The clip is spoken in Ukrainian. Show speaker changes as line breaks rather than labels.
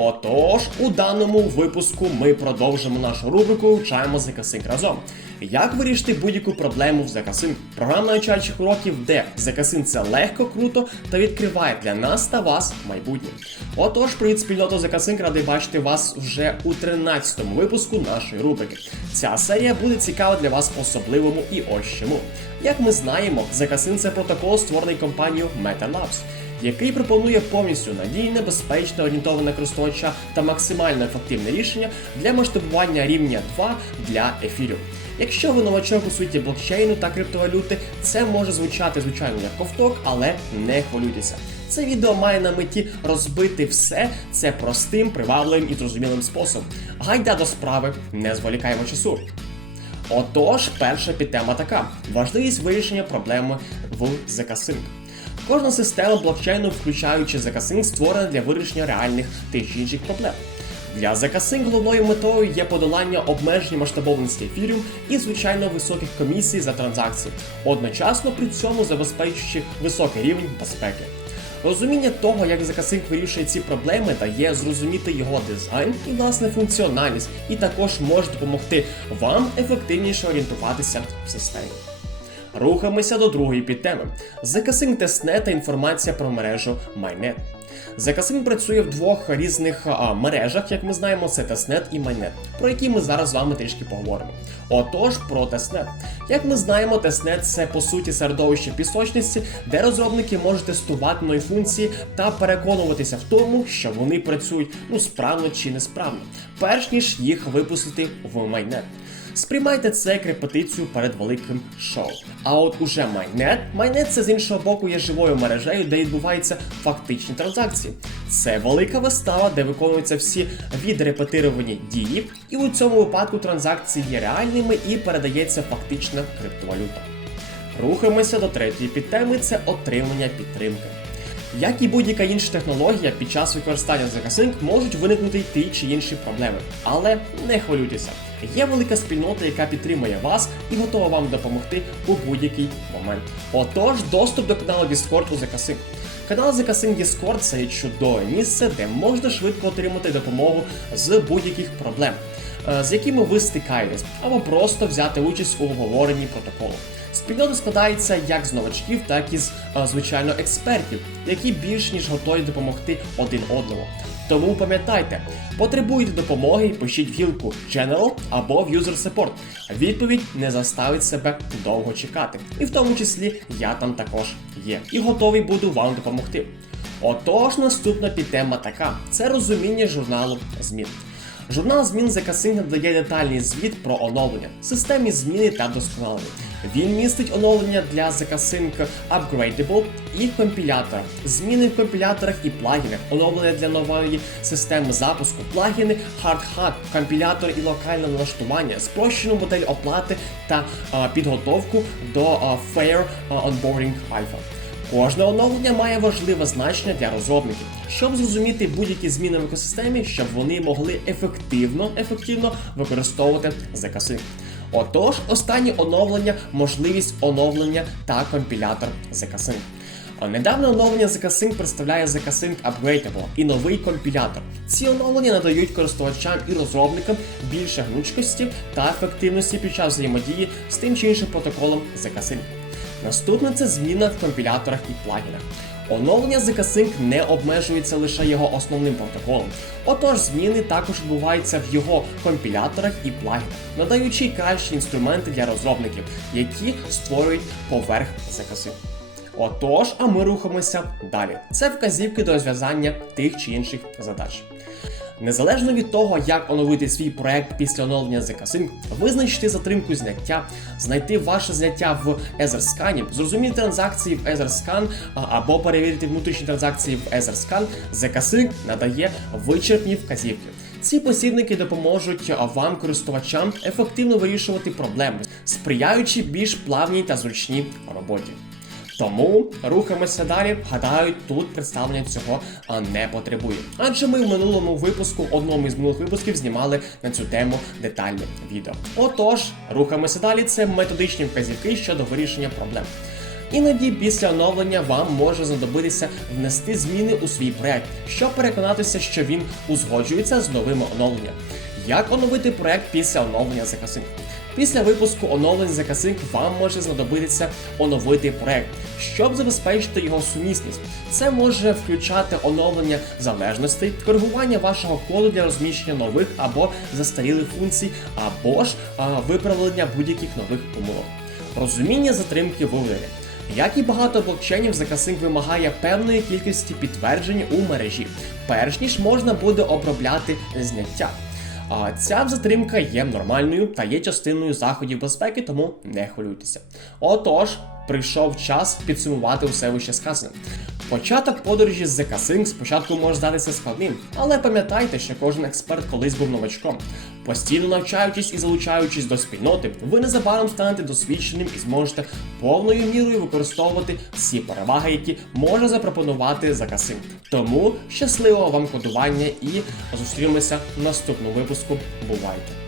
Отож, у даному випуску ми продовжимо нашу рубрику Вчаємо ZK разом. Як вирішити будь-яку проблему в ZK Програма навчаючих уроків, де ZK це легко, круто та відкриває для нас та вас майбутнє. Отож, привіт, спільнота ZK радий бачити вас вже у 13-му випуску нашої рубрики. Ця серія буде цікава для вас по-особливому і ось чому. Як ми знаємо, ZK це протокол, створений компанією MetaLabs який пропонує повністю надійне, безпечне, орієнтоване користувача та максимально ефективне рішення для масштабування рівня 2 для ефірів. Якщо ви новачок у світі блокчейну та криптовалюти, це може звучати звичайно як ковток, але не хвилюйтеся. Це відео має на меті розбити все це простим, привабливим і зрозумілим способом. Гайда до справи, не зволікаємо часу. Отож, перша підтема така: важливість вирішення проблеми в ZK-Sync. Кожна система блокчейну, включаючи ZK-Sync, створена для вирішення реальних тих інших проблем. Для ZK-Sync головною метою є подолання обмеження масштабованості ефіріум і, звичайно, високих комісій за транзакції, одночасно при цьому забезпечуючи високий рівень безпеки. Розуміння того, як ZK-Sync вирішує ці проблеми, дає зрозуміти його дизайн і власне функціональність, і також може допомогти вам ефективніше орієнтуватися в системі. Рухаємося до другої підтеми. ZK-Sync тестне та інформація про мережу Майнет. ZK-Sync працює в двох різних а, мережах, як ми знаємо, це Testnet і Mainnet, про які ми зараз з вами трішки поговоримо. Отож, про Testnet. Як ми знаємо, Testnet – це по суті середовище пісочниці, де розробники можуть тестувати нові функції та переконуватися в тому, що вони працюють ну справно чи несправно, перш ніж їх випустити в Mainnet. Сприймайте це як репетицію перед великим шоу. А от уже майнет, майнет це з іншого боку є живою мережею, де відбуваються фактичні транзакції. Це велика вистава, де виконуються всі відрепетировані дії, і у цьому випадку транзакції є реальними і передається фактична криптовалюта. Рухаємося до третьої підтеми це отримання підтримки. Як і будь-яка інша технологія, під час використання ZK-Sync можуть виникнути ті чи інші проблеми. Але не хвилюйтеся. Є велика спільнота, яка підтримує вас і готова вам допомогти у будь-який момент. Отож, доступ до каналу Discord у ZK-Sync. Канал ZK-Sync Discord це чудове місце, де можна швидко отримати допомогу з будь-яких проблем, е, з якими ви стикаєтесь, або просто взяти участь у обговоренні протоколу. Спільнота складається як з новачків, так і з, е, звичайно, експертів, які більш ніж готові допомогти один одному. Тому пам'ятайте, потребуєте допомоги, пишіть гілку General або в User Support. Відповідь не заставить себе довго чекати. І в тому числі я там також є. І готовий буду вам допомогти. Отож, наступна підтема така: це розуміння журналу змін. Журнал змін ZK-Sync надає детальний звіт про оновлення, системні зміни та досконалення. Він містить оновлення для ZK-Sync Upgradable і компілятора, зміни в компіляторах і плагінах, оновлення для нової системи запуску, плагіни HardHat, компілятор і локальне налаштування, спрощену модель оплати та а, підготовку до а, Fair Onboarding Alpha. Кожне оновлення має важливе значення для розробників, щоб зрозуміти будь-які зміни в екосистемі, щоб вони могли ефективно ефективно використовувати ZK-Sync. Отож, останнє оновлення можливість оновлення та компілятор ZK-Sync. Недавне оновлення ZK-Sync представляє ZK-Sync Upgradable і новий компілятор. Ці оновлення надають користувачам і розробникам більше гнучкості та ефективності під час взаємодії з тим чи іншим протоколом ZK-Sync. Наступне це зміна в компіляторах і плагінах. Оновлення ZK-Sync не обмежується лише його основним протоколом. Отож, зміни також відбуваються в його компіляторах і плагінах, надаючи кращі інструменти для розробників, які створюють поверх ZK-Sync. Отож, а ми рухаємося далі. Це вказівки до розв'язання тих чи інших задач. Незалежно від того, як оновити свій проект після оновлення ZK-Sync, визначити затримку зняття, знайти ваше зняття в EtherScan, зрозуміти транзакції в EtherScan або перевірити внутрішні транзакції в EtherScan, ZK-Sync надає вичерпні вказівки. Ці посібники допоможуть вам, користувачам, ефективно вирішувати проблеми, сприяючи більш плавній та зручній роботі. Тому рухаємося далі. Гадаю, тут представлення цього не потребує. Адже ми в минулому випуску, одному із минулих випусків, знімали на цю тему детальне відео. Отож, рухаємося далі. Це методичні вказівки щодо вирішення проблем. Іноді після оновлення вам може знадобитися внести зміни у свій проект, щоб переконатися, що він узгоджується з новими оновленнями. Як оновити проект після оновлення ZK Після випуску оновлень ZK вам може знадобитися оновити проект, щоб забезпечити його сумісність. Це може включати оновлення залежностей, коригування вашого коду для розміщення нових або застарілих функцій, або ж а, виправлення будь-яких нових помилок. Розуміння затримки в. Як і багато блокчейнів, ZK вимагає певної кількості підтверджень у мережі, перш ніж можна буде обробляти зняття. А ця затримка є нормальною та є частиною заходів безпеки, тому не хвилюйтеся. Отож, прийшов час підсумувати усе вище сказане. Початок подорожі з Sync спочатку може здатися складним, але пам'ятайте, що кожен експерт колись був новачком. Постійно навчаючись і залучаючись до спільноти, ви незабаром станете досвідченим і зможете повною мірою використовувати всі переваги, які може запропонувати закасин. Тому щасливого вам кодування і зустрінемося в наступному випуску. Бувайте!